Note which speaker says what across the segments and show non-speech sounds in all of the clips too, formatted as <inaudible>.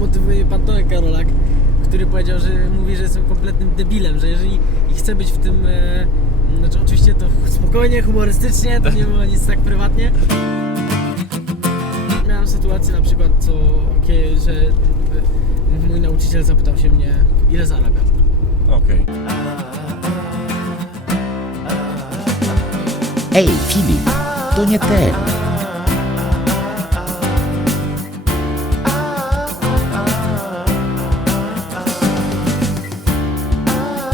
Speaker 1: motywuje pan Tomek Karolak, który powiedział, że mówi, że jestem kompletnym debilem, że jeżeli i chcę być w tym, e, znaczy oczywiście to spokojnie, humorystycznie, to nie było nic tak prywatnie. Miałem sytuację na przykład, co, kie- że e, mój nauczyciel zapytał się mnie, ile zarabiam.
Speaker 2: Okej.
Speaker 3: Ej, Filip, to nie ten.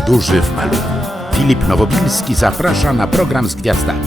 Speaker 3: Duży w maluchu. Filip Nowobilski zaprasza na program z gwiazdami.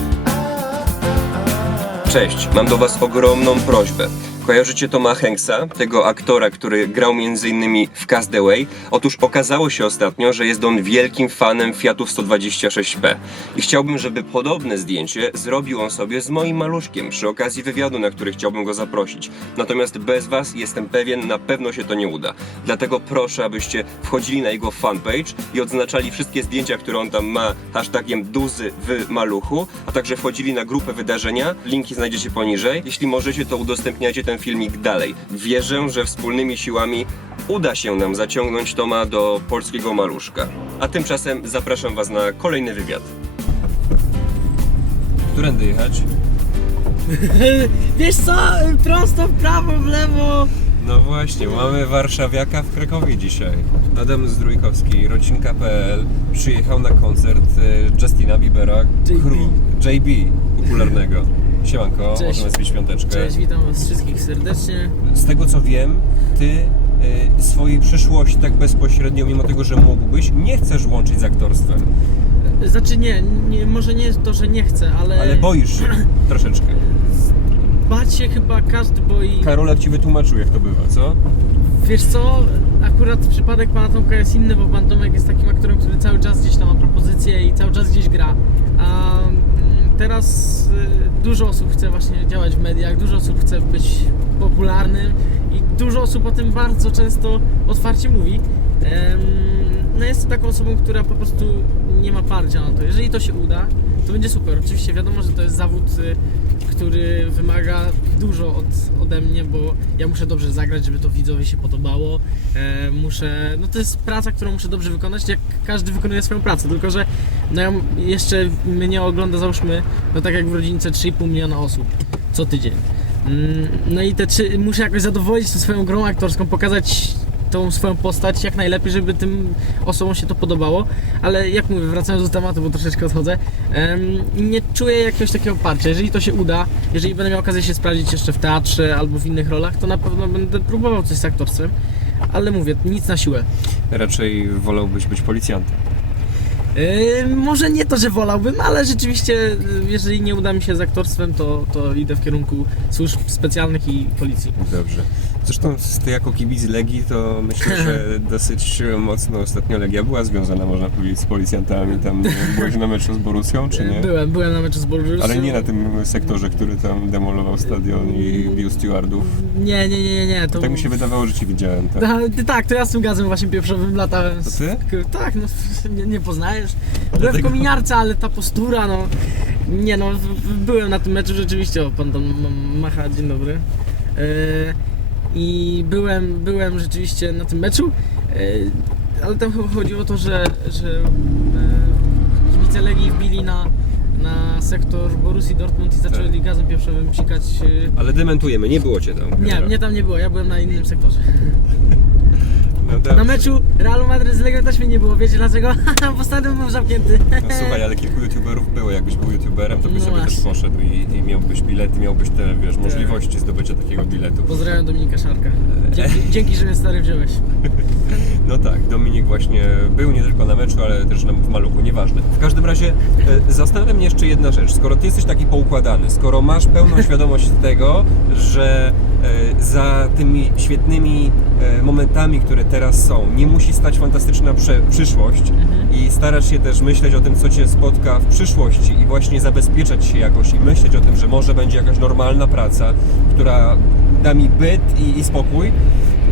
Speaker 4: Cześć, mam do Was ogromną prośbę. Kojarzycie Toma Hanksa, tego aktora, który grał m.in. w Castaway? Otóż okazało się ostatnio, że jest on wielkim fanem Fiatów 126P. I chciałbym, żeby podobne zdjęcie zrobił on sobie z moim maluszkiem przy okazji wywiadu, na który chciałbym go zaprosić. Natomiast bez Was jestem pewien, na pewno się to nie uda. Dlatego proszę, abyście wchodzili na jego fanpage i odznaczali wszystkie zdjęcia, które on tam ma hashtagiem duzy w maluchu, a także wchodzili na grupę wydarzenia. Linki znajdziecie poniżej. Jeśli możecie, to udostępniajcie ten filmik dalej. Wierzę, że wspólnymi siłami uda się nam zaciągnąć Toma do polskiego maluszka. A tymczasem zapraszam Was na kolejny wywiad.
Speaker 2: Którędy jechać? <laughs>
Speaker 1: Wiesz co, prosto w prawo, w lewo.
Speaker 2: No właśnie, mamy warszawiaka w Krakowie dzisiaj. Adam Zdrójkowski, rodzinka.pl przyjechał na koncert e, Justina Biebera,
Speaker 1: JB.
Speaker 2: król JB popularnego. Siemanko,
Speaker 1: Cześć.
Speaker 2: możemy zbić piąteczkę.
Speaker 1: Cześć, witam was wszystkich serdecznie.
Speaker 2: Z tego co wiem, ty e, swojej przyszłości tak bezpośrednio, mimo tego, że mógłbyś, nie chcesz łączyć z aktorstwem,
Speaker 1: Znaczy nie, nie może nie to, że nie chcę, ale,
Speaker 2: ale boisz się <clears throat> troszeczkę.
Speaker 1: bać się chyba każdy boi.
Speaker 2: Karolak ci wytłumaczył, jak to bywa, co?
Speaker 1: Wiesz co, akurat przypadek pana Tomka jest inny, bo pan Tomek jest takim aktorem, który cały czas gdzieś tam ma propozycje i cały czas gdzieś gra. A teraz y, dużo osób chce właśnie działać w mediach, dużo osób chce być popularnym i dużo osób o tym bardzo często otwarcie mówi. No jest taką osobą, która po prostu nie ma parcia na to. Jeżeli to się uda, to będzie super. Oczywiście wiadomo, że to jest zawód, y, który wymaga dużo od, ode mnie, bo ja muszę dobrze zagrać, żeby to widzowi się podobało. E, muszę, no to jest praca, którą muszę dobrze wykonać, jak każdy wykonuje swoją pracę, tylko że no ja jeszcze mnie ogląda załóżmy, no tak jak w rodzince 3,5 miliona osób co tydzień. Mm, No i te muszę jakoś zadowolić tą swoją grą aktorską, pokazać tą swoją postać jak najlepiej, żeby tym osobom się to podobało, ale jak mówię, wracając do tematu, bo troszeczkę odchodzę, nie czuję jakiegoś takiego parcia. Jeżeli to się uda, jeżeli będę miał okazję się sprawdzić jeszcze w teatrze albo w innych rolach, to na pewno będę próbował coś z aktorstwem, ale mówię, nic na siłę.
Speaker 2: Raczej wolałbyś być policjantem.
Speaker 1: Yy, może nie to, że wolałbym, ale rzeczywiście, jeżeli nie uda mi się z aktorstwem, to, to idę w kierunku służb specjalnych i policji.
Speaker 2: Dobrze. Zresztą ty jako kibic Legii to myślę, że <laughs> dosyć mocno ostatnio Legia była związana, można powiedzieć, z policjantami. Tam byłeś na meczu z Borusią, czy nie?
Speaker 1: Byłem, byłem na meczu z Borussia.
Speaker 2: Ale nie na tym sektorze, który tam demolował stadion i bił stewardów.
Speaker 1: Nie, nie, nie, nie, nie. To
Speaker 2: Tak mi się wydawało, że ci widziałem. Tak?
Speaker 1: Ta, ty, tak, to ja z tym gazem właśnie pieprzowym latałem.
Speaker 2: To ty?
Speaker 1: Tak, no <laughs> nie, nie poznajesz. Byłem w kominiarce, ale ta postura, no. Nie no, byłem na tym meczu rzeczywiście, o pan tam macha, dzień dobry. E, I byłem, byłem rzeczywiście na tym meczu, e, ale tam chyba chodziło o to, że, że e, kibice Legii wbili na, na sektor Borussii Dortmund i zaczęli
Speaker 2: Tak.
Speaker 1: gazem pieprzowym psikać e,
Speaker 2: Ale dementujemy, nie było cię tam.
Speaker 1: nie, mnie tam nie było, ja byłem na innym sektorze. <laughs>
Speaker 2: No.
Speaker 1: Na meczu Realu Madryt z Legią też mnie nie było, wiecie dlaczego? <laughs> Bo stadion był zamknięty.
Speaker 2: No, słuchaj, ale kilku youtuberów było. Jakbyś był youtuberem, to byś
Speaker 1: No
Speaker 2: sobie też
Speaker 1: właśnie.
Speaker 2: poszedł i, i miałbyś bilet, miałbyś te, wiesz, możliwości zdobycia takiego biletu.
Speaker 1: Pozdrawiam Dominika Szarka. Dzięki, <laughs> dzięki że mnie stary wziąłeś. <laughs>
Speaker 2: No tak, Dominik właśnie był nie tylko na meczu, ale też na, w maluchu, nieważne. W każdym razie e, zastanawia mnie jeszcze jedna rzecz. Skoro ty jesteś taki poukładany, skoro masz pełną <laughs> świadomość tego, że e, za tymi świetnymi e, momentami, które teraz są, nie musi stać fantastyczna prze, przyszłość i starasz się też myśleć o tym, co cię spotka w przyszłości i właśnie zabezpieczać się jakoś i myśleć o tym, że może będzie jakaś normalna praca, która da mi byt i, i spokój,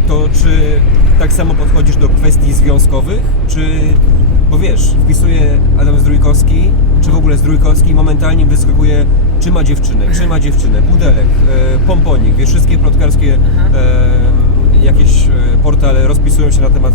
Speaker 2: to czy tak samo podchodzisz do kwestii związkowych, czy, bo wiesz, wpisuje Adam Zdrójkowski, czy w ogóle Zdrójkowski i momentalnie wyskakuje, czy ma dziewczynę, czy ma dziewczynę, pudelek, e, pomponik, wiesz, wszystkie plotkarskie e, jakieś e, portale rozpisują się na temat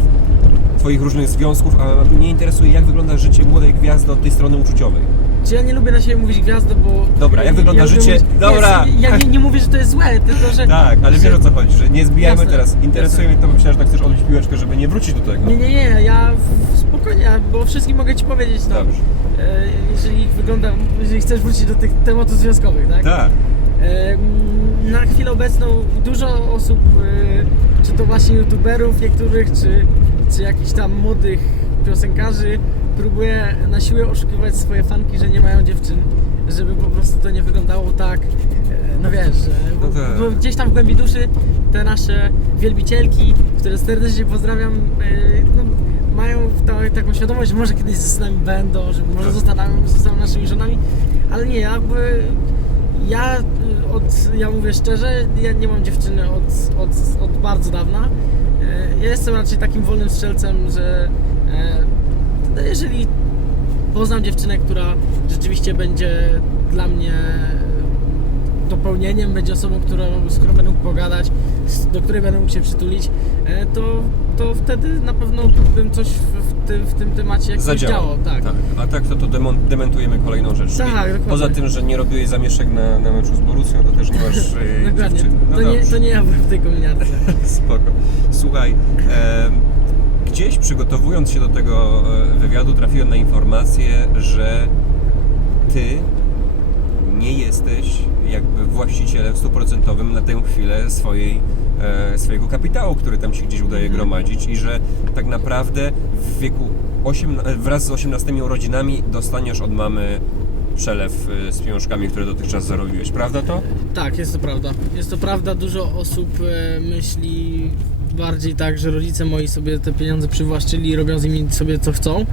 Speaker 2: Twoich różnych związków, a mnie interesuje, jak wygląda życie młodej gwiazdy od tej strony uczuciowej.
Speaker 1: Czy ja nie lubię na siebie mówić gwiazdo, bo...
Speaker 2: Dobra, jak wygląda
Speaker 1: lubię
Speaker 2: życie-
Speaker 1: Mówić,
Speaker 2: Dobra.
Speaker 1: Ja nie, nie mówię, że to jest złe, tylko że...
Speaker 2: Tak, ale wiesz o co chodzi, że nie zbijajmy
Speaker 1: Jasne,
Speaker 2: teraz. Interesuje
Speaker 1: jasne.
Speaker 2: mnie to, bo myślałem, że tak chcesz odbić piłeczkę, żeby nie wrócić do tego.
Speaker 1: Nie, nie, nie, ja spokojnie, bo o wszystkim mogę Ci powiedzieć, no.
Speaker 2: Dobrze.
Speaker 1: E, jeżeli wygląda, jeżeli chcesz wrócić do tych tematów związkowych, tak?
Speaker 2: Tak.
Speaker 1: Na chwilę obecną dużo osób, e, czy to właśnie youtuberów niektórych, czy, czy jakichś tam młodych piosenkarzy próbuje na siłę oszukiwać swoje fanki, że nie mają dziewczyn, żeby po prostu to nie wyglądało tak, e, no wiesz, że,
Speaker 2: No
Speaker 1: bo,
Speaker 2: tak.
Speaker 1: bo gdzieś tam w głębi duszy te nasze wielbicielki, które serdecznie pozdrawiam, e, no, mają ta, taką świadomość, że może kiedyś z nami będą, że może
Speaker 2: Tak.
Speaker 1: zostaną, zostaną naszymi żonami, ale nie, jakby ja y, od, ja mówię szczerze, ja nie mam dziewczyny od, od, od bardzo dawna. E, Ja jestem raczej takim wolnym strzelcem, że e, no jeżeli poznam dziewczynę, która rzeczywiście będzie dla mnie dopełnieniem, będzie osobą, którą, z którą będę mógł pogadać, do której będę mógł się przytulić, e, to, to wtedy na pewno bym coś tym, w tym temacie jakoś
Speaker 2: Zadziałało.
Speaker 1: działo. Tak.
Speaker 2: A tak to, to demon, dementujemy kolejną rzecz. Czyli
Speaker 1: Tak, dokładnie.
Speaker 2: Poza tym, że nie robiłeś zamieszek na, na meczu z Borussią, to też nie masz <laughs> e,
Speaker 1: Dokładnie.
Speaker 2: dziewczyny. No
Speaker 1: To nie,
Speaker 2: dobrze.
Speaker 1: to nie ja byłem w tej kominiarce. <laughs>
Speaker 2: Spoko. Słuchaj, em, gdzieś przygotowując się do tego e, wywiadu trafiłem na informację, że ty nie jesteś jakby właścicielem stuprocentowym na tę chwilę swojej, e, swojego kapitału, który tam się gdzieś udaje
Speaker 1: Mhm.
Speaker 2: gromadzić i że tak naprawdę w wieku 8, wraz z 18 urodzinami dostaniesz od mamy przelew e, z pieniążkami, które dotychczas zarobiłeś. Prawda to?
Speaker 1: Tak, jest to prawda. Jest to prawda. Dużo osób e, myśli bardziej tak, że rodzice moi sobie te pieniądze przywłaszczyli i robią z nimi sobie co chcą.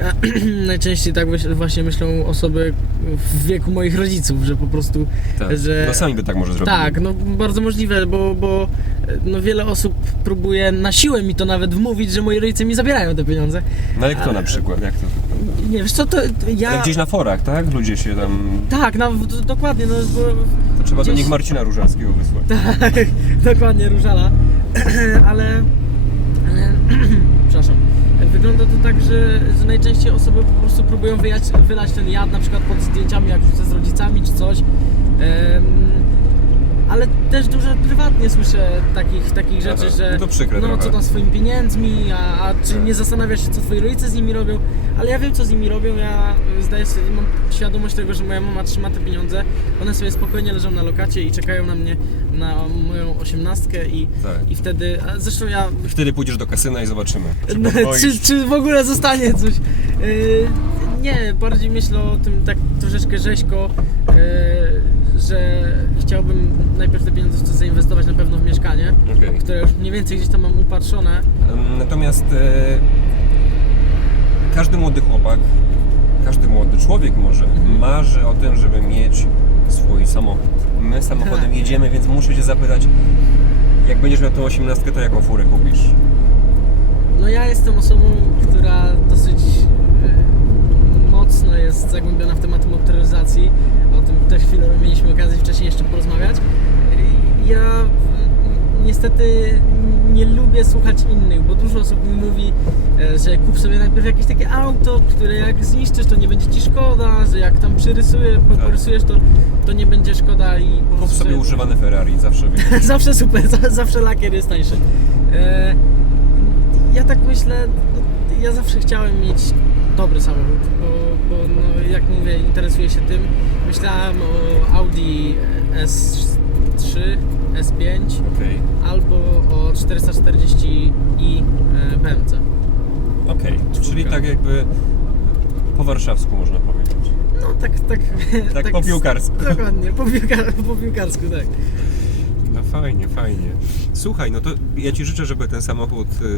Speaker 1: E, <clears throat> Najczęściej tak właśnie myślą osoby w wieku moich rodziców, że po prostu,
Speaker 2: Tak.
Speaker 1: że...
Speaker 2: No sami by tak może zrobili.
Speaker 1: Tak, no bardzo możliwe, bo, bo e, no, wiele osób próbuje na siłę mi to nawet wmówić, że moi rodzice mi zabierają te pieniądze.
Speaker 2: No jak to
Speaker 1: Ale-
Speaker 2: na przykład? Jak to?
Speaker 1: Nie, wiesz co, to ja...
Speaker 2: Jak gdzieś na forach, tak? Ludzie się tam...
Speaker 1: Tak, no, d- dokładnie, no bo
Speaker 2: To trzeba do
Speaker 1: Gdzieś-
Speaker 2: nich Marcina Różalskiego wysłać.
Speaker 1: Tak, <laughs> dokładnie, różala. <clears throat> ale. ale <clears throat> przepraszam. Wygląda to tak, że, że najczęściej osoby po prostu próbują wyjać, wylać ten jad na przykład pod zdjęciami, jak wrzucę z rodzicami czy coś. Em, ale też dużo prywatnie słyszę takich, takich rzeczy,
Speaker 2: Aha,
Speaker 1: że
Speaker 2: no to przykre
Speaker 1: no
Speaker 2: trochę.
Speaker 1: co tam swoimi pieniędzmi, a, a czy
Speaker 2: Tak.
Speaker 1: nie zastanawiasz się, co twoi rodzice z nimi robią, ale ja wiem, co z nimi robią, ja y, zdaję sobie, mam świadomość tego, że moja mama trzyma te pieniądze, one sobie spokojnie leżą na lokacie i czekają na mnie, na moją osiemnastkę i,
Speaker 2: Tak.
Speaker 1: i wtedy, a zresztą ja
Speaker 2: Wtedy pójdziesz do kasyna i zobaczymy. Czy
Speaker 1: no,
Speaker 2: podwoisz.
Speaker 1: czy, czy w ogóle zostanie coś? Yy, nie, bardziej myślę o tym tak troszeczkę rzeźko, yy, że chciałbym najpierw te pieniądze zainwestować na pewno w mieszkanie,
Speaker 2: Okej.
Speaker 1: które już mniej więcej gdzieś tam mam upatrzone.
Speaker 2: Natomiast e, każdy młody chłopak, każdy młody człowiek może
Speaker 1: Mhm.
Speaker 2: marzy o tym, żeby mieć swój samochód. My samochodem
Speaker 1: Tak.
Speaker 2: jedziemy, więc muszę Cię zapytać, jak będziesz miał tą osiemnastkę, to jaką furę kupisz?
Speaker 1: No ja jestem osobą, która dosyć yy, mocno jest zagłębiona w temat motoryzacji. Też chwilę mieliśmy okazję wcześniej jeszcze porozmawiać. Ja yy, niestety nie lubię słuchać innych, bo dużo osób mi mówi, e, że kup sobie najpierw jakieś takie auto, które jak zniszczysz, to nie będzie ci szkoda, że jak tam przyrysujesz,
Speaker 2: Tak.
Speaker 1: porysujesz, to, to nie będzie szkoda i po
Speaker 2: Kup
Speaker 1: prostu
Speaker 2: sobie używane Ferrari, zawsze <laughs>
Speaker 1: zawsze super, za- zawsze lakier jest tańszy. E, ja tak myślę, no, ja zawsze chciałem mieć dobry samochód, bo, bo no, jak mówię, interesuję się tym. Myślałem o Audi S3, S5
Speaker 2: Okej,
Speaker 1: albo o 440i e, BMC.
Speaker 2: okej. Czyli tak jakby po warszawsku można powiedzieć.
Speaker 1: No tak, tak.
Speaker 2: Tak po piłkarsku.
Speaker 1: Dokładnie, po, piłka, po piłkarsku, tak.
Speaker 2: No fajnie, fajnie. Słuchaj, no to ja Ci życzę, żeby ten samochód yy,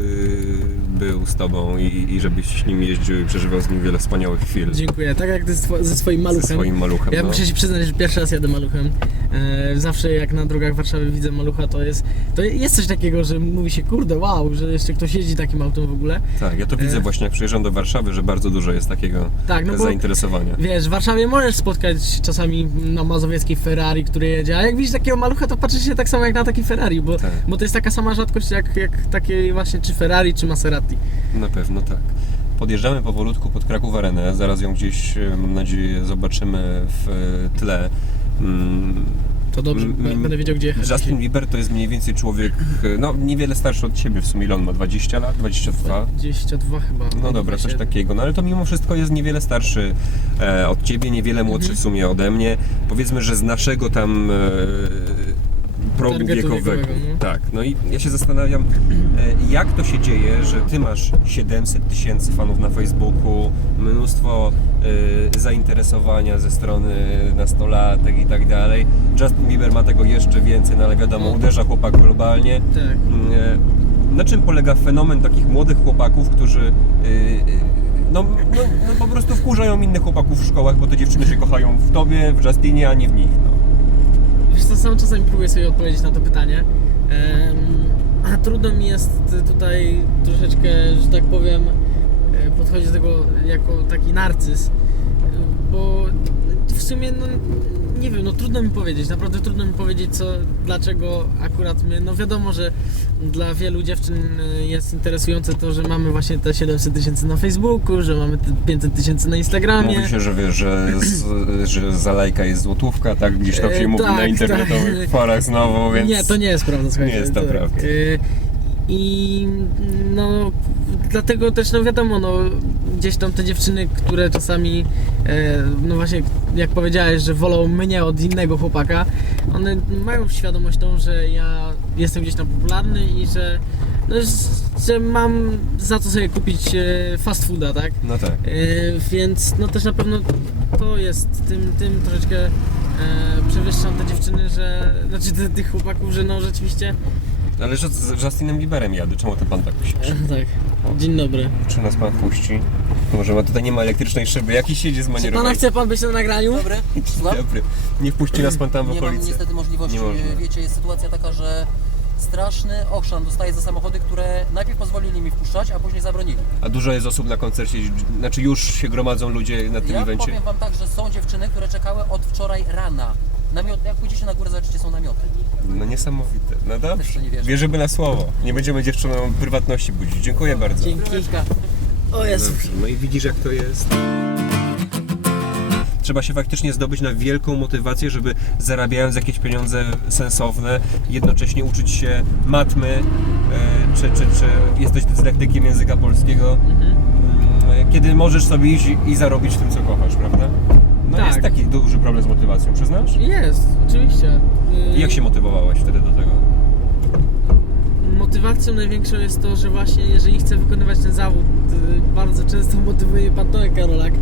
Speaker 2: był z Tobą i, i żebyś nim jeździł i przeżywał z nim wiele wspaniałych chwil.
Speaker 1: Dziękuję. Tak jak ty z two- ze swoim maluchem.
Speaker 2: Ze swoim maluchem,
Speaker 1: Ja
Speaker 2: no.
Speaker 1: muszę się przyznać, że pierwszy raz jadę maluchem. E, zawsze jak na drogach Warszawy widzę malucha, to jest, to jest coś takiego, że mówi się, kurde, wow, że jeszcze ktoś jeździ takim autem w ogóle.
Speaker 2: Tak, ja to widzę
Speaker 1: E.
Speaker 2: właśnie jak przyjeżdżam do Warszawy, że bardzo dużo jest takiego
Speaker 1: Tak, no bo-
Speaker 2: zainteresowania.
Speaker 1: Wiesz, w Warszawie możesz spotkać czasami na mazowieckiej Ferrari, który jedzie, a jak widzisz takiego malucha, to patrzysz się tak samo jak na takie Ferrari, bo,
Speaker 2: Tak.
Speaker 1: bo to jest taka sama rzadkość jak, jak takie właśnie czy Ferrari, czy Maserati.
Speaker 2: Na pewno tak. Podjeżdżamy powolutku pod Kraków Arenę. Zaraz ją gdzieś, e, mam nadzieję, zobaczymy w e, tle. Mm,
Speaker 1: To dobrze, będę wiedział gdzie jechać.
Speaker 2: Justin Bieber to jest mniej więcej człowiek, e, no niewiele starszy od Ciebie w sumie. Ile on ma 20 lat? 22?
Speaker 1: 22 chyba.
Speaker 2: No dobra, coś
Speaker 1: 27.
Speaker 2: takiego. No ale to mimo wszystko jest niewiele starszy e, od ciebie, niewiele młodszy
Speaker 1: Mhm.
Speaker 2: w sumie ode mnie. Powiedzmy, że z naszego tam e, progu
Speaker 1: Targetu
Speaker 2: wiekowego.
Speaker 1: wiekowego, no.
Speaker 2: Tak, no i ja się zastanawiam, e, jak to się dzieje, że ty masz 700 tysięcy fanów na Facebooku, mnóstwo e, zainteresowania ze strony nastolatek i tak dalej. Justin Bieber ma tego jeszcze więcej, no ale wiadomo,
Speaker 1: No.
Speaker 2: uderza chłopak globalnie.
Speaker 1: Tak.
Speaker 2: E, Na czym polega fenomen takich młodych chłopaków, którzy y, y, no, no, no po prostu wkurzają innych chłopaków w szkołach, bo te dziewczyny się kochają w tobie, w Justinie, a nie w nich. No.
Speaker 1: Wiesz co, sam czasami próbuję sobie odpowiedzieć na to pytanie. A trudno mi jest tutaj troszeczkę, że tak powiem, e, podchodzić do tego jako taki narcyz, bo w sumie, no nie wiem, no trudno mi powiedzieć, naprawdę trudno mi powiedzieć, co, dlaczego akurat my, no wiadomo, że dla wielu dziewczyn e, jest interesujące to, że mamy właśnie te 700 tysięcy na Facebooku, że mamy te 500 tysięcy na Instagramie.
Speaker 2: Mówi się, że wiesz, że, że za lajka jest złotówka, tak? Gdzieś tam się
Speaker 1: E,
Speaker 2: mówi na
Speaker 1: tak,
Speaker 2: internetowych
Speaker 1: tak.
Speaker 2: forach znowu, więc...
Speaker 1: Nie, to nie jest prawda, słuchajcie.
Speaker 2: Nie jest to prawda.
Speaker 1: y, I no, dlatego też, no wiadomo, no, gdzieś tam te dziewczyny, które czasami, e, no właśnie, jak powiedziałeś, że wolą mnie od innego chłopaka, one mają świadomość tą, że ja jestem gdzieś tam popularny i że, no, że mam za co sobie kupić e, fast fooda, tak?
Speaker 2: No tak.
Speaker 1: E, więc no też na pewno to jest tym, tym troszeczkę przewyższam te dziewczyny, że znaczy tych chłopaków, że no rzeczywiście
Speaker 2: Ale że z Justinem Bieberem jadę, czemu ten pan tak
Speaker 1: e, <laughs> tak. Dzień dobry.
Speaker 2: Czy nas pan puści? Może ma tutaj nie ma elektrycznej szyby, jakiś siedzie
Speaker 1: Czy pana chce pan być na nagraniu?
Speaker 5: Dobry, słucham?
Speaker 2: Dobry. Nie wpuści nas pan tam w
Speaker 5: Nie mam
Speaker 2: okolicy.
Speaker 5: niestety możliwości.
Speaker 2: Nie można.
Speaker 5: Wiecie, jest sytuacja taka, że straszny ochrzan dostaję za samochody, które najpierw pozwolili mi wpuszczać, a później zabronili.
Speaker 2: A dużo jest osób na koncercie, znaczy już się gromadzą ludzie na tym
Speaker 5: Ja
Speaker 2: evencie.
Speaker 5: powiem wam tak, że są dziewczyny, które czekały od wczoraj rana. Namiot, jak pójdziecie na górę, zobaczycie, są namioty.
Speaker 2: No niesamowite. No dobrze.
Speaker 5: to nie wierzę.
Speaker 2: Wierzymy na słowo. Nie będziemy dziewczynom prywatności budzić. Dziękuję bardzo.
Speaker 1: Dzięki. O Jezu.
Speaker 2: No i widzisz jak to jest. Trzeba się faktycznie zdobyć na wielką motywację, żeby zarabiając jakieś pieniądze sensowne, jednocześnie uczyć się matmy, e, czy, czy, czy jesteś dyslektykiem języka polskiego,
Speaker 1: Mhm.
Speaker 2: mm, kiedy możesz sobie iść i- zarobić tym, co kochasz, prawda? No
Speaker 1: Tak.
Speaker 2: jest taki duży problem z motywacją, przyznasz?
Speaker 1: Jest, oczywiście. Y,
Speaker 2: I jak się motywowałaś wtedy do tego?
Speaker 1: Motywacją największą jest to, że właśnie jeżeli chcę wykonywać ten zawód, y, bardzo często <laughs> motywuje pan Tomek Karolak,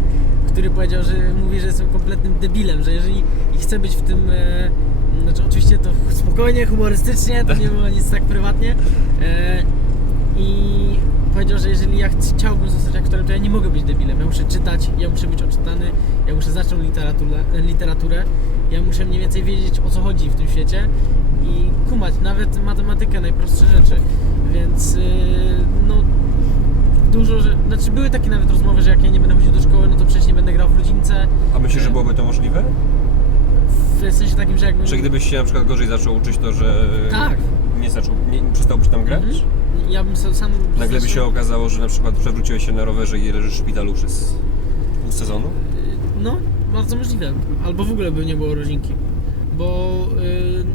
Speaker 1: który powiedział, że mówi, że jestem kompletnym debilem, że jeżeli chcę być w tym, e, znaczy oczywiście to spokojnie, humorystycznie, to nie było nic tak prywatnie e, i powiedział, że jeżeli ja ch- chciałbym zostać aktorem, to ja nie mogę być debilem, ja muszę czytać, ja muszę być odczytany, ja muszę tą literaturę, literaturę ja muszę mniej więcej wiedzieć o co chodzi w tym świecie i kumać nawet matematykę, najprostsze rzeczy, więc yy, no dużo, że, znaczy były takie nawet rozmowy, że jak ja nie będę chodził do szkoły, no to przecież nie będę grał w rodzince,
Speaker 2: A myślisz, że byłoby to możliwe?
Speaker 1: w sensie takim, że jakbym...
Speaker 2: Że gdybyś się na przykład gorzej zaczął uczyć, to że
Speaker 1: Tak.
Speaker 2: nie zaczął, nie przestałbyś tam grać?
Speaker 1: Mhm. Ja bym sam... sam
Speaker 2: Nagle by się okazało, że na przykład przewróciłeś się na rowerze i leżysz w szpitalu przez pół sezonu?
Speaker 1: No, bardzo możliwe. Albo w ogóle by nie było rodzinki. Bo, yy,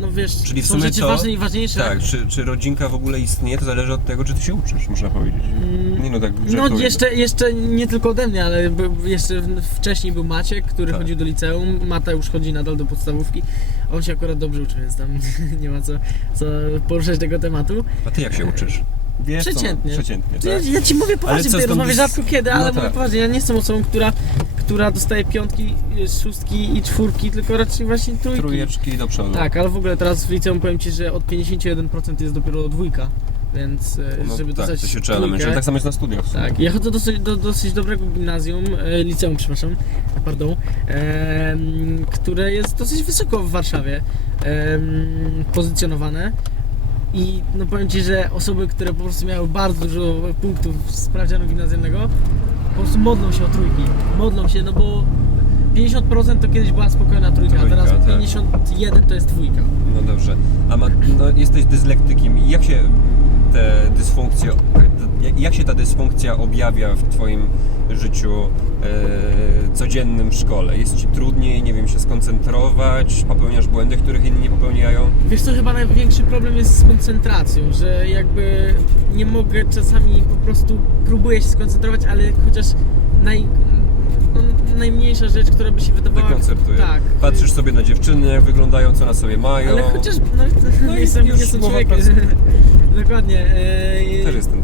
Speaker 1: no wiesz,
Speaker 2: Czyli w
Speaker 1: są
Speaker 2: sumie
Speaker 1: rzeczy
Speaker 2: to-
Speaker 1: ważne i ważniejsze.
Speaker 2: Tak, czy, czy rodzinka w ogóle istnieje, to zależy od tego, czy ty się uczysz, można powiedzieć. Nie no, tak
Speaker 1: No jeszcze, jeszcze nie tylko ode mnie, ale jeszcze wcześniej był Maciek, który
Speaker 2: Tak.
Speaker 1: chodził do liceum. Mateusz chodzi nadal do podstawówki. On się akurat dobrze uczy, więc tam <laughs> nie ma co, co poruszać tego tematu.
Speaker 2: A ty jak się uczysz? Wiesz, co-
Speaker 1: Przeciętnie.
Speaker 2: Przeciętnie,
Speaker 1: Ja,
Speaker 2: tak?
Speaker 1: ja ci mówię poważnie,
Speaker 2: co
Speaker 1: tutaj
Speaker 2: z tą
Speaker 1: rozmawiam
Speaker 2: dys-
Speaker 1: rzadko kiedy, ale
Speaker 2: No
Speaker 1: mówię
Speaker 2: tak.
Speaker 1: poważnie. Ja nie jestem osobą, która, która dostaje piątki, y, szóstki i czwórki, tylko raczej właśnie trójki.
Speaker 2: Trójeczki do przodu.
Speaker 1: Tak, ale w ogóle teraz w liceum powiem Ci, że od 51% jest dopiero dwójka, więc e,
Speaker 2: No
Speaker 1: żeby
Speaker 2: tak,
Speaker 1: dostać
Speaker 2: to się trzeba
Speaker 1: trójkę,
Speaker 2: namęczyć. Tak samo jest na studiach. w sumie.
Speaker 1: tak, ja chodzę do dosyć, do dosyć dobrego gimnazjum, e, liceum, przepraszam, pardon, em, które jest dosyć wysoko w Warszawie em, pozycjonowane. I no powiem Ci, że osoby, które po prostu miały bardzo dużo punktów z sprawdzianu gimnazjalnego, po prostu modlą się o trójki. Modlą się, no bo 50% to kiedyś była spokojna trójka, a
Speaker 2: Trójka,
Speaker 1: teraz
Speaker 2: tak.
Speaker 1: 51 to jest dwójka.
Speaker 2: No dobrze. A ma, no, jesteś dyslektykiem. Jak się te dysfunkcje, jak- się ta dysfunkcja objawia w Twoim życiu e, codziennym w szkole? Jest Ci trudniej, nie wiem, się skoncentrować? Popełniasz błędy, których inni nie popełniają?
Speaker 1: Wiesz co, chyba największy problem jest z koncentracją, że jakby nie mogę czasami po prostu próbuję się skoncentrować, ale chociaż naj, najmniejsza rzecz, która by się wydawała...
Speaker 2: Dekoncertuje.
Speaker 1: Tak.
Speaker 2: Patrzysz sobie na dziewczyny, jak wyglądają, co na sobie mają.
Speaker 1: Ale chociaż, no,
Speaker 2: No
Speaker 1: nie
Speaker 2: i
Speaker 1: jestem, nie
Speaker 2: już
Speaker 1: jestem
Speaker 2: głowa
Speaker 1: człowiekiem. <laughs> Dokładnie. e,
Speaker 2: Też jestem.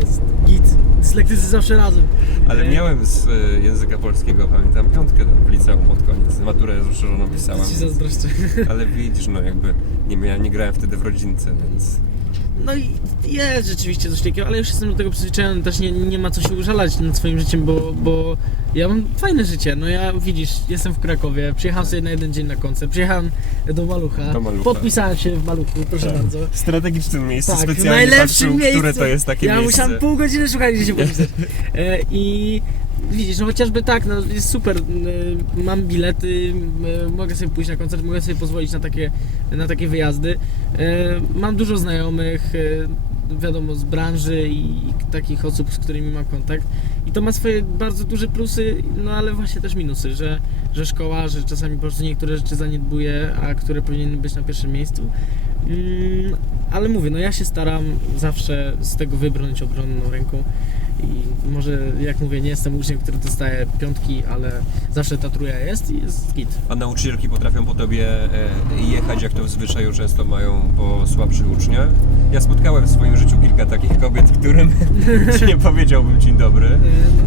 Speaker 1: Jest git. Dyslektycy zawsze razem.
Speaker 2: Ale
Speaker 1: E,
Speaker 2: miałem z e, języka polskiego, pamiętam, piątkę tam w liceum pod koniec. Maturę rozszerzoną pisałem.
Speaker 1: Ci zazdroszczę.
Speaker 2: Ale widzisz, no jakby nie, miałem, nie grałem wtedy w rodzince, więc...
Speaker 1: No i jest rzeczywiście coś takiego, ale już jestem do tego przyzwyczajony, też nie, nie ma co się użalać nad swoim życiem, bo, bo ja mam fajne życie. No ja widzisz, jestem w Krakowie, przyjechałem sobie na jeden dzień na koncert, przyjechałem do Malucha,
Speaker 2: Do Malucha.
Speaker 1: podpisałem się w Maluchu, proszę bardzo.
Speaker 2: W strategicznym miejscu
Speaker 1: Tak,
Speaker 2: specjalnie
Speaker 1: najlepszym
Speaker 2: patrzył,
Speaker 1: miejscu.
Speaker 2: które to jest takie
Speaker 1: ja
Speaker 2: miejsce.
Speaker 1: musiałem pół godziny szukać, gdzie się <laughs> podpisać. E, I widzisz, no chociażby tak, no jest super. e, Mam bilety, e, mogę sobie pójść na koncert, mogę sobie pozwolić na takie, na takie wyjazdy. E, Mam dużo znajomych, wiadomo, z branży i takich osób, z którymi mam kontakt. I to ma swoje bardzo duże plusy, no ale właśnie też minusy, że, że szkoła, że czasami po prostu niektóre rzeczy zaniedbuje, a które powinny być na pierwszym miejscu. Mm, ale mówię, no ja się staram zawsze z tego wybrnąć obronną ręką i może jak mówię, nie jestem uczniem, który dostaje piątki, ale zawsze ta trójka jest i jest git.
Speaker 2: A nauczycielki potrafią po tobie e, jechać, jak to w zwyczaju często mają po słabszych uczniach. Ja spotkałem w swoim życiu kilka takich kobiet, którym <laughs> nie powiedziałbym dzień dobry.
Speaker 1: E,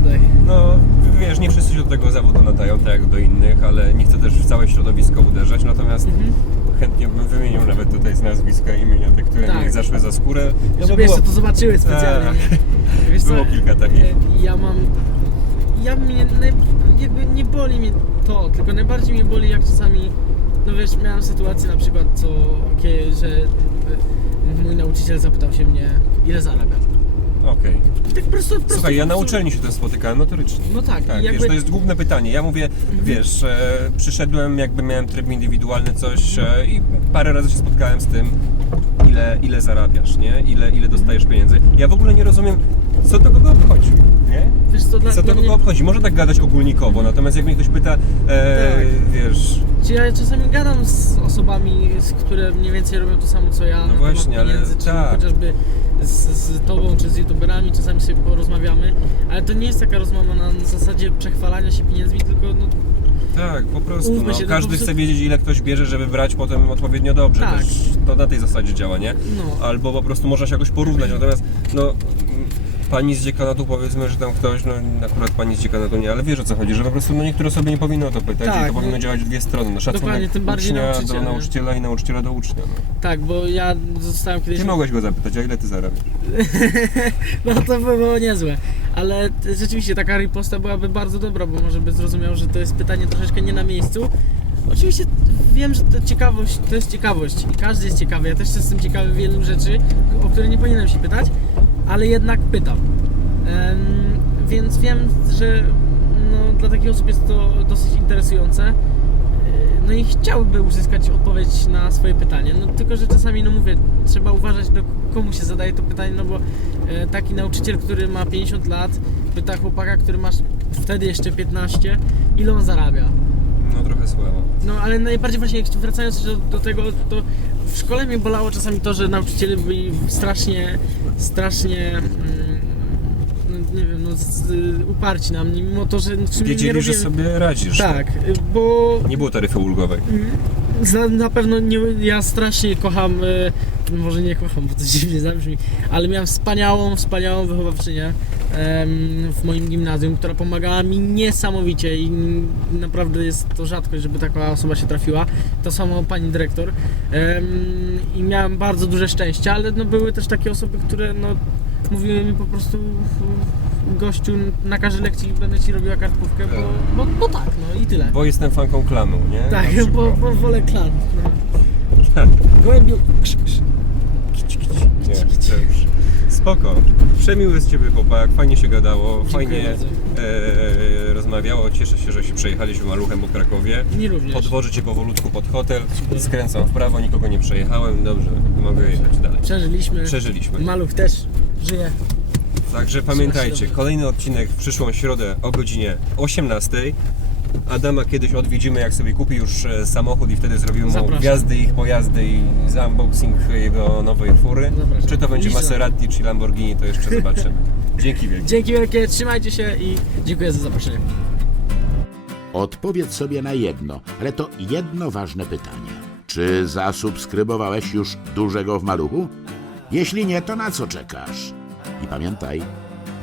Speaker 1: No.
Speaker 2: No, wiesz, nie wszyscy się do tego zawodu nadają, tak jak do innych, ale nie chcę też w całe środowisko uderzać, natomiast
Speaker 1: Mhm.
Speaker 2: Chętnie bym wymienił nawet tutaj z nazwiska imienia, te, które
Speaker 1: Tak.
Speaker 2: mi zaszły za skórę. No bo
Speaker 1: Żeby
Speaker 2: było,
Speaker 1: jeszcze to zobaczyły specjalnie.
Speaker 2: Tak.
Speaker 1: nie? <laughs> Wiesz co,
Speaker 2: było kilka takich.
Speaker 1: e, Ja mam. Ja mnie. naj- Jakby nie boli mnie to, tylko najbardziej mnie boli jak czasami. No wiesz, miałem sytuację na przykład, co, że e, mój nauczyciel zapytał się mnie, ile zarabiasz.
Speaker 2: Okej.
Speaker 1: Tak prosto, prosto
Speaker 2: Słuchaj, ja na uczelni się tym spotykałem notorycznie.
Speaker 1: No tak,
Speaker 2: Tak,
Speaker 1: jakby...
Speaker 2: wiesz, to jest główne pytanie. Ja mówię, wiesz, e, przyszedłem, jakby miałem tryb indywidualny coś e, i parę razy się spotkałem z tym, ile, ile zarabiasz, nie? Ile, ile dostajesz pieniędzy. Ja w ogóle nie rozumiem, co to kogo obchodzi, nie?
Speaker 1: Wiesz co, dla,
Speaker 2: Co to
Speaker 1: dla
Speaker 2: kogo
Speaker 1: mnie,
Speaker 2: obchodzi? Można tak gadać ogólnikowo, natomiast jak mnie ktoś pyta, e,
Speaker 1: Tak.
Speaker 2: wiesz,
Speaker 1: Czy ja czasami gadam z osobami, z które mniej więcej robią to samo co ja
Speaker 2: No
Speaker 1: na
Speaker 2: właśnie, ale
Speaker 1: czy
Speaker 2: tak.
Speaker 1: chociażby z, z tobą, czy z youtuberami, czasami sobie porozmawiamy, ale to nie jest taka rozmowa na zasadzie przechwalania się pieniędzmi, tylko no,
Speaker 2: tak, po prostu, no, każdy
Speaker 1: po prostu-
Speaker 2: chce wiedzieć, ile ktoś bierze, żeby brać potem odpowiednio dobrze.
Speaker 1: Tak.
Speaker 2: Też to na tej zasadzie działa, nie?
Speaker 1: no.
Speaker 2: albo po prostu można się jakoś porównać, natomiast no pani z dziekanatu powiedzmy, że tam ktoś, no akurat pani z dziekanatu nie, ale wiesz o co chodzi, że po prostu no, niektóre osoby nie powinny o to pytać
Speaker 1: Tak,
Speaker 2: i to powinno
Speaker 1: no.
Speaker 2: działać w dwie strony, no szacunek
Speaker 1: tym bardziej
Speaker 2: ucznia
Speaker 1: nauczyciel,
Speaker 2: do nauczyciela i nauczyciela do ucznia. No.
Speaker 1: Tak, bo ja zostałem kiedyś...
Speaker 2: Ty mogłeś go zapytać, a ile ty zarabiasz? <laughs>
Speaker 1: No to by było niezłe. Ale rzeczywiście taka riposta byłaby bardzo dobra, bo może by zrozumiał, że to jest pytanie troszeczkę nie na miejscu. Oczywiście wiem, że to ciekawość, to jest ciekawość i każdy jest ciekawy. Ja też jestem ciekawy wielu rzeczy, o które nie powinienem się pytać, ale jednak pytam. Więc wiem, że no, dla takich osób jest to dosyć interesujące. E, No i chciałby uzyskać odpowiedź na swoje pytanie. No tylko, że czasami, no mówię, trzeba uważać do komu się zadaje to pytanie, no bo e, taki nauczyciel, który ma 50 lat, pyta chłopaka, który masz wtedy jeszcze 15, ile on zarabia.
Speaker 2: No trochę słabo.
Speaker 1: No ale najbardziej właśnie jak wracając do, do tego, to w szkole mnie bolało czasami to, że nauczyciele byli strasznie, strasznie, mm, no nie wiem, no, z, uparci na mnie, mimo to, że w sumie nie
Speaker 2: Wiedzieli, że
Speaker 1: robiłem-
Speaker 2: sobie radzisz.
Speaker 1: Tak, bo
Speaker 2: Nie było taryfy ulgowej.
Speaker 1: za- na pewno nie, ja strasznie kocham, e, może nie kocham, bo to <laughs> dziwnie zabrzmi, ale miałem wspaniałą, wspaniałą wychowawczynię w moim gimnazjum, która pomagała mi niesamowicie i naprawdę jest to rzadkość, żeby taka osoba się trafiła. To samo pani dyrektor. I miałem bardzo duże szczęście, ale no, były też takie osoby, które no, mówiły mi po prostu gościu na każdej lekcji będę ci robiła kartkówkę, bo, bo, bo tak, no i tyle.
Speaker 2: Bo jestem fanką klanu, nie?
Speaker 1: Tak, bo, bo wolę klan. No. <laughs> Gołębiu. Kić, kić,
Speaker 2: Nie, to już. Spoko. Przemiły z ciebie chłopak, fajnie się gadało, fajnie e, rozmawiało. Cieszę się, że się przejechaliśmy maluchem po Krakowie.
Speaker 1: Mi również.
Speaker 2: Podwożę cię powolutku pod hotel, skręcam w prawo, nikogo nie przejechałem, dobrze, mogę jechać dalej.
Speaker 1: Przeżyliśmy.
Speaker 2: Przeżyliśmy.
Speaker 1: Maluch też żyje.
Speaker 2: Także pamiętajcie, kolejny odcinek w przyszłą środę o godzinie 18. Adama kiedyś odwiedzimy, jak sobie kupi już e, samochód i wtedy zrobimy mu
Speaker 1: Zapraszam.
Speaker 2: wjazdy ich pojazdy i unboxing jego nowej fury.
Speaker 1: Zapraszam.
Speaker 2: Czy to będzie
Speaker 1: Liczę.
Speaker 2: Maserati, czy Lamborghini, to jeszcze zobaczymy. <laughs> Dzięki wielkie.
Speaker 1: Dzięki wielkie, trzymajcie się i dziękuję za zaproszenie.
Speaker 3: Odpowiedz sobie na jedno, ale to jedno ważne pytanie. Czy zasubskrybowałeś już dużego w maluchu? Jeśli nie, to na co czekasz? I pamiętaj,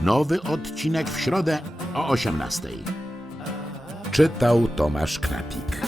Speaker 3: nowy odcinek w środę o 18. Czytał Tomasz Knapik.